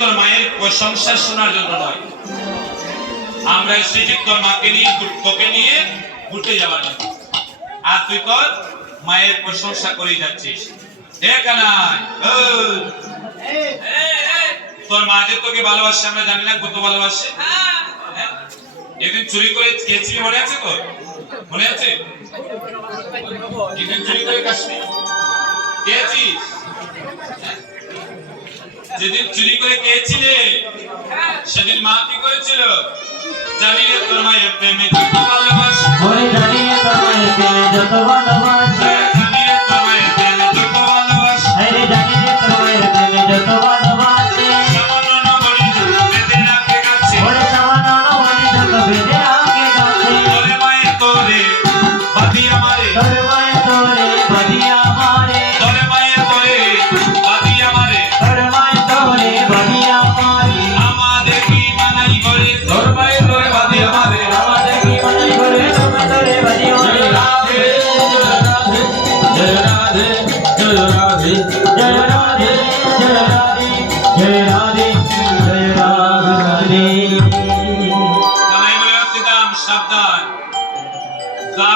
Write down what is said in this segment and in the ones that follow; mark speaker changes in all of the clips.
Speaker 1: তোর মায়ের প্রশংসা শোনার জন্য নয়। আমরা তোর মাকে নিয়ে তোকে নিয়ে ঘুরতে জন্য। আর তুই তোর মায়ের প্রশংসা করে যাচ্ছিস। তোর মা যে তোকে ভালোবাসে, আমরা জানি না কত ভালোবাসে? একদিন চুরি করে খেয়েছিলি, মনে আছে তোর? মনে আছে? একদিন চুরি করে খাসনি? খেয়েছিস? যেদিন চুরি করে খেয়েছিলে সেদিন মা কি করেছিল? জানি রে তোর মায়ের প্রেমে কত জানি ওরে তোর মায়ের প্রেমে
Speaker 2: যত ভালোবাসে।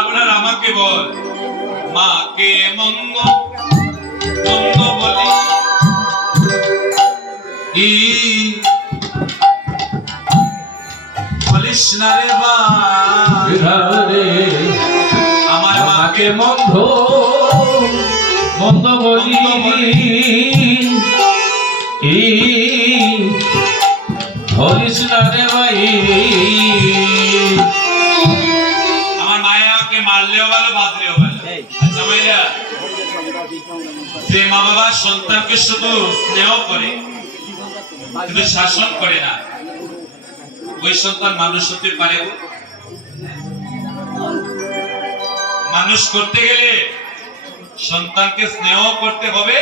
Speaker 1: বলার আমাকে বল। মাকে মঙ্গ মঙ্গ বলি। বলিস না রে বা আমার মাকে
Speaker 2: মন্দ মন্দ বলি। হরিস না রে ভাই
Speaker 1: আমার মায়া আমাকে মারলেও ভালো বাঁধলেও ভালো। আচ্ছা মাইরা। যে মা বাবা সন্তানকে শুধু স্নেহ করে কিন্তু শাসন করে না ওই সন্তান মানুষ হতে পারে? মানুষ করতে গেলে সন্তানকে স্নেহ করতে হবে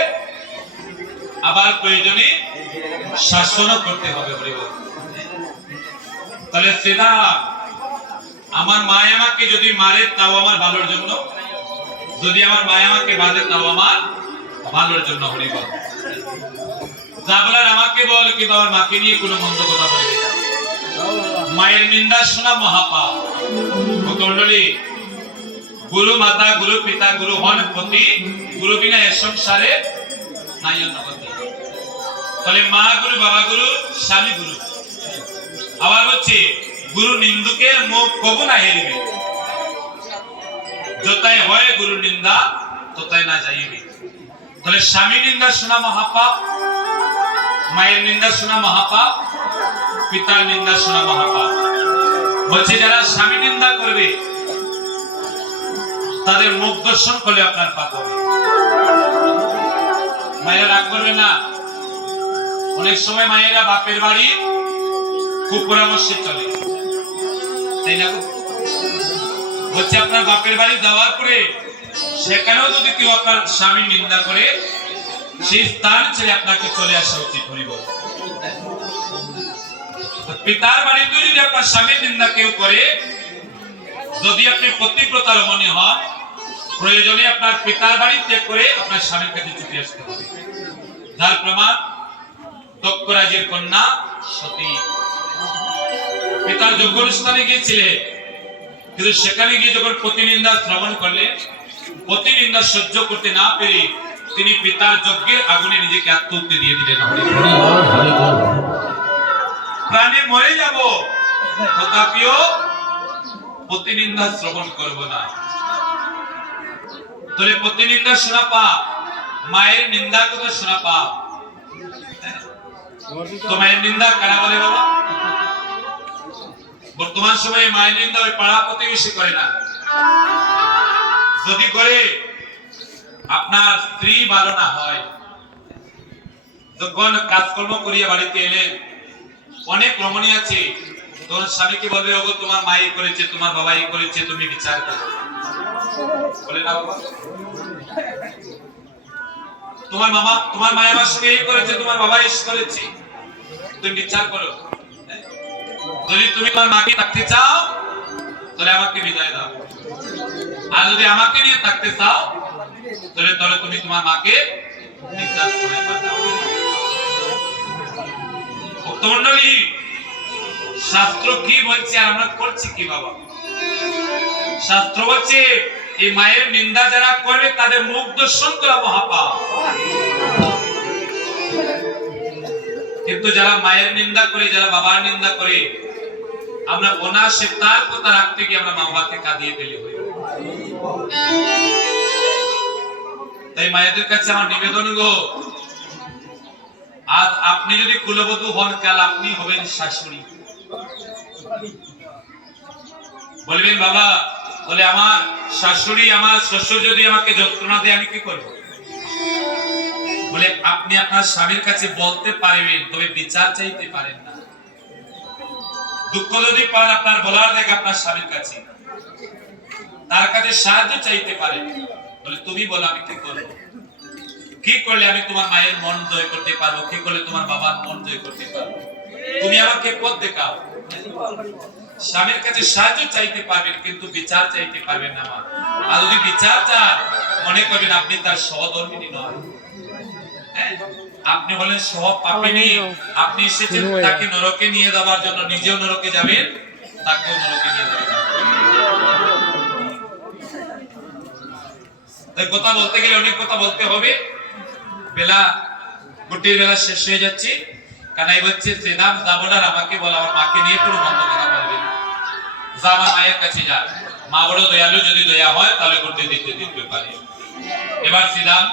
Speaker 1: আবার প্রয়োজনে শাসনও করতে হবে হরিবল তাহলে সেটা আমার মা আমাকে যদি মারে, তাও আমার ভালোর জন্য? যদি আমার মা আমাকে বাঁধে, তাও আমার ভালোর জন্য হরিবল যা বলার আমাকে বল, কিন্তু আমার মাকে নিয়ে কোনো মন্দ কথা বলবি না। মায়ের নিন্দা শোনা মহাপাপ। মণ্ডলী গুরু মাতা, গুরু পিতা, গুরু হন, পতি, গুরু বিনা এ সংসারে নাই অন্য গতি তাহলে মা গুরু, বাবা গুরু, স্বামী গুরু। আবার বলছে, গুরু নিন্দুকের মুখ কবু না হেরিবে। যতাই হয় গুরু নিন্দা, ততাই না যাইবে। তাহলে স্বামী নিন্দা শোনা মহাপাপ, মায়ের নিন্দা শোনা মহাপাপ, পিতার নিন্দা শোনা মহাপাপ। বলছে, যারা স্বামী নিন্দা করবে, তাদের মুখ দর্শন করলে আপনার পাপ হবে। মায়েরা রাগ করবে না। অনেক সময় মায়েরা বাপের বাড়ি কুপরামর্শে চলে। তাই না হচ্ছে আপনার বাপের বাড়ি যাওয়ার পরে সেখানেও যদি কেউ আপনার স্বামীর নিন্দা করে, সেই স্থান ছেড়ে আপনাকে চলে আসা উচিত হরিব পিতার বাড়িতে যদি আপনার স্বামীর নিন্দা কেউ করে, যদি আপনি পতিব্রতার মনে হন, প্রয়োজনে আপনার পিতার বাড়ি ত্যাগ করে আপনার স্বামীর কাছে ছুটে আসতে হবে। যার প্রমাণ দক্ষরাজের কন্যা সতী। যোগ্য স্থানে গিয়েছিলেন কিন্তু সেখানে গিয়ে যখন প্রতিনিন্দা শ্রবণ করলেন প্রতিনিন্দা সহ্য করতে না পেরে তিনি পিতার যজ্ঞের আগুনে নিজেকে আত্মহত্যা দিয়ে দিলেন। প্রাণে মরে যাব, তথাপিও প্রতিনিন্দা শ্রবণ করব না। তোরে প্রতিনিন্দা শোনা পাপ মায়ের নিন্দা কথা শোনা পাপ তো মায়ের নিন্দা কারা বলে বর্তমান সময়ে মায়ের নিন্দা ওই পাড়া প্রতিবেশী করে না। যদি করে, আপনার স্ত্রী ভালো না হয়, যখন কাজকর্ম করিয়া বাড়িতে এলেন অনেক রমণী আছে, তখন স্বামীকে বলবে, ওগো, তোমার মাই করেছে, তোমার বাবাই করেছে, তুমি বিচার করো। বলে না বাবা? তোমার মামা, তোমার মায়ের সঙ্গে এই করেছে, তোমার বাবা এই করেছে। তুমি বিচার করো। যদি তুমি তোমার মাকে থাকতে চাও, তাহলে আমাকে বিদায় দাও। আর যদি আমাকে নিয়ে থাকতে চাও, তাহলে তাহলে তুমি তোমার মাকে ভক্তমন্ডলী শাস্ত্র কি বলছে আর আমরা করছি কি বাবা? শাস্ত্র বলছে এই মায়ের নিন্দা যারা করবে তাদের মুখ দর্শন করা মহাপাপ। কিন্তু যারা মায়ের নিন্দা করে, যারা বাবার নিন্দা করে, আমরা অনাসে তার কথা রাখতে গিয়ে আমরা মা বাবাকে কাঁদিয়ে ফেলি হই তাই মায়েদের কাছে আমার নিবেদন গো, আজ আপনি যদি কুলবধূ হন, কাল আপনি হবেন শাশুড়ি। বলবেন, বাবা বলে, আমার শাশুড়ি, আমার শ্বশুর যদি আমাকে যন্ত্রণা দেয়, আমি কি করব? বলে, আপনি আপনার স্বামীর কাছে বলতে পারবেন, তবে বিচার চাইতে পারেন না। দুঃখ যদি পান, আপনার বলার দেখ আপনার স্বামীর কাছে। তার কাছে সাহায্য চাইতে পারেন। বলে, তুমি বলো, আমি কি করব? কি করলে আমি তোমার মায়ের মন জয় করতে পারব? কি করলে তোমার বাবার মন জয় করতে পারব? তুমি আমাকে পথ দেখাও। স্বামীর কাছে সাহায্য চাইতে পারবেন কিন্তু বিচার চাইতে পারবেন না মা। আর যদি বিচার চান মনে করবেন আপনি তার সহধর্মিনী নয় হ্যাঁ? আপনি হলেন সহ পাপিনী। আপনি এসেছেন তাকে নরকে নিয়ে যাওয়ার জন্য নিজেও নরকে যাবেন তাকেও নরকে নিয়ে যাবেন। তাই কথা বলতে গেলে অনেক কথা বলতে হবে। বেলা গুটির বেলা শেষ হয়ে যাচ্ছে। কানাই বলছে সেদাম দাবনার আমাকে বল আমার মাকে নিয়ে কোনো মন্দ কথা। আমার মায়ের কাছে যা। মা বড় দয়ালু, যদি দয়া হয়, তাহলে করতে দিতে দিতে পারি। এবার সিদাম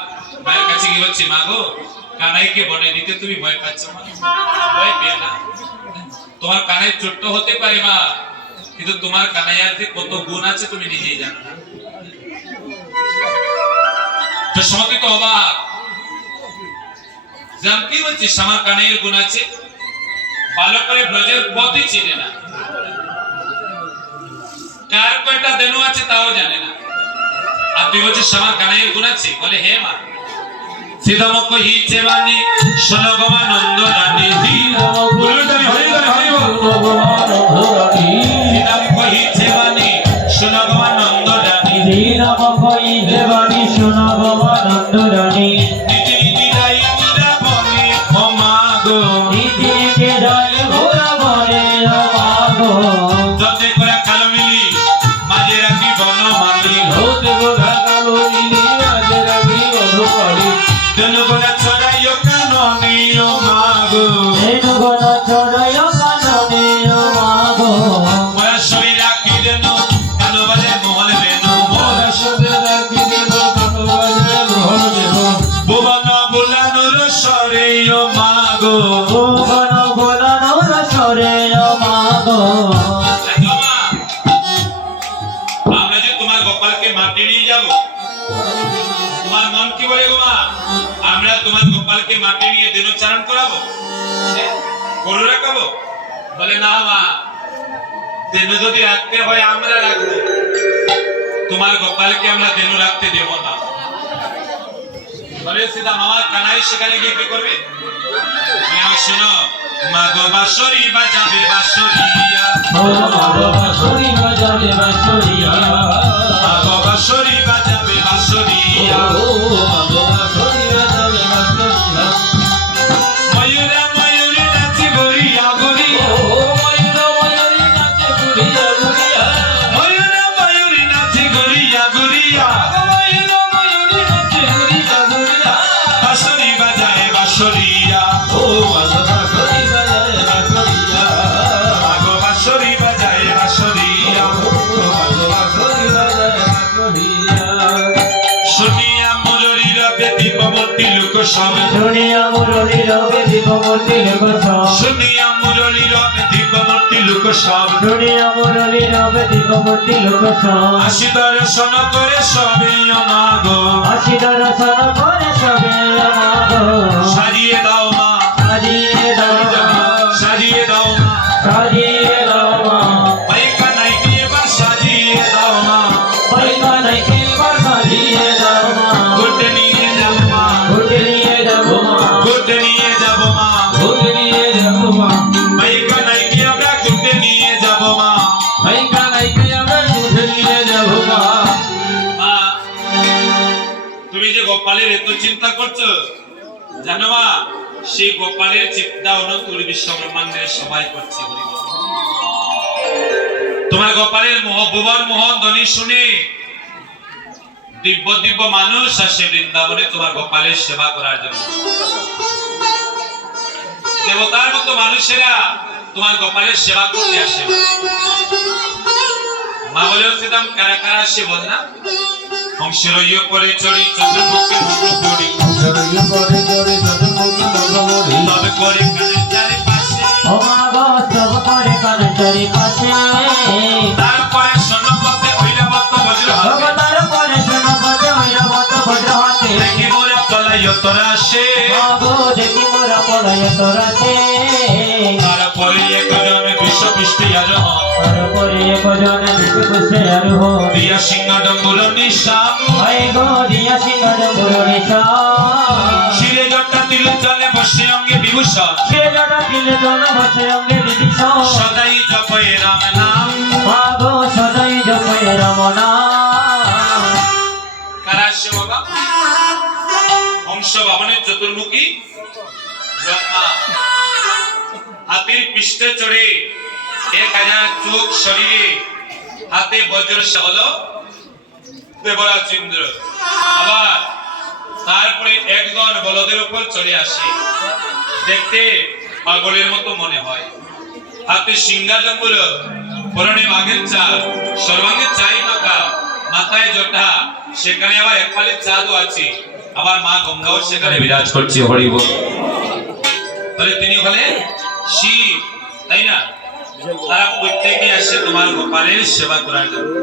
Speaker 1: মায়ের কাছে গিয়ে বলছি, মা গো, কানাইকে বনে দিতে তুমি ভয় পাচ্ছ মা ভয় পেয়ে না। তোমার কানাই ছোট্ট হতে পারে, মা, কিন্তু তোমার কানাইয়ার যে কত গুণ আছে তুমি নিজেই জানো তো সমাধি তো অবাক কি বলছিস? আমার কানাইয়ের গুণ আছে। ভালো করে ব্রজের পথই চিনে না। কার কয়টা দেনু আছে তাও জানে না। আপনি বলছেন বলছিস কানাইয়ের গুণ আছে? বলে, হে মা সীতামক্ষ কহিছে বাণী শোনো গোমা নন্দ রানী। শ্রীরাম নিয়ে দিনোচ্চারণ করাবো হ্যাঁ? গরু রাখাবো বলে না মা দেন যদি রাখতে হয় আমরা রাখব তোমার গোপালকে আমরা দেনু রাখতে দেব না বলে সিধা মামা কানাই সেখানে গিয়ে কি করবে বলে, "আমার শোনো মা গো বাঁশরি বাজাবে বাঁশরিয়া মা গো বাঁশরি বাজাবে বাঁশরিয়া
Speaker 2: দীপমূর্তি লোক সব
Speaker 1: শুনিয়া মুরলি রবে দিব্য মূর্তি লোক সব।
Speaker 2: শুনিয়া মুরলি রবে দীপমূর্তি লোক সব।
Speaker 1: আসি দর্শন করে সবে অনাগ
Speaker 2: আসি দর্শন করে সবে আমাগো।
Speaker 1: সাজিয়ে দাও মা।
Speaker 2: সারিয়ে দাও
Speaker 1: সারিয়ে দাও মা।
Speaker 2: সাজিয়ে
Speaker 1: চিন্তা করছ? জানো মা, সেই গোপালের চিন্তা অনন্তর বিশ্ব ব্রহ্মাণ্ডের সবাই করছে তোমার গোপালের মোহ ভুবন মোহন ধ্বনি শুনে দিব্য দিব্য মানুষ আর আসে বৃন্দাবনে তোমার গোপালের সেবা করার জন্য। দেবতার মতো মানুষেরা তোমার গোপালের সেবা করতে আসে মা বলে সেদাম কারা কারা আসে বল না? হংসের ইয়ে করে চড়ি
Speaker 2: চতুর্মুখী
Speaker 1: তবে করে কানের চারি পাশে।
Speaker 2: ও মা গো সব করে চরি পাশে
Speaker 1: তারপরে সন্নপথে ঐরাবত বজ্র হাতে
Speaker 2: ভগতার পরে শোনো পদে ঐরাবত ভদ্র হাতে
Speaker 1: দেখি মোরা তলাই তোরা আসে
Speaker 2: মা গো দেখি মোরা
Speaker 1: একজন বিশ্ব পৃষ্ঠে আর
Speaker 2: তারপরে একজনে বিশে বসে আর
Speaker 1: দিয়া সিংহ ডম্বুর নিশাম
Speaker 2: হয় গো দিয়া সিংহ মুরলি সা
Speaker 1: শিরে জটা তিল চলে বসে অঙ্গে বিভূষণ।
Speaker 2: সে জড়া দিলে জন বসে অঙ্গে বিদিশ
Speaker 1: সদাই জপয়ে রাম নাম।
Speaker 2: সদাই জপে রমনা
Speaker 1: কারা চতুর্মুখী হাতির পৃষ্ঠে চড়ে এক হাজার চোখ শরীরে। হাতে বজ্র দেবরাজ ইন্দ্র। আবার তারপরে একজন বলদের উপর চলে আসে। দেখতে পাগলের মতো মনে হয়। হাতে সিংহাজম্বুর পরনে বাঘের চাল সর্বাঙ্গে চাই মাখা মাথায় জটা সেখানে আবার এক চাঁদও আছে। আবার মা গঙ্গাও সেখানে বিরাজ করছে হরিব তাহলে তিনি হলেন শিব, তাই না? তারা প্রত্যেকে আসছে তোমার গোপালের সেবা করার জন্য।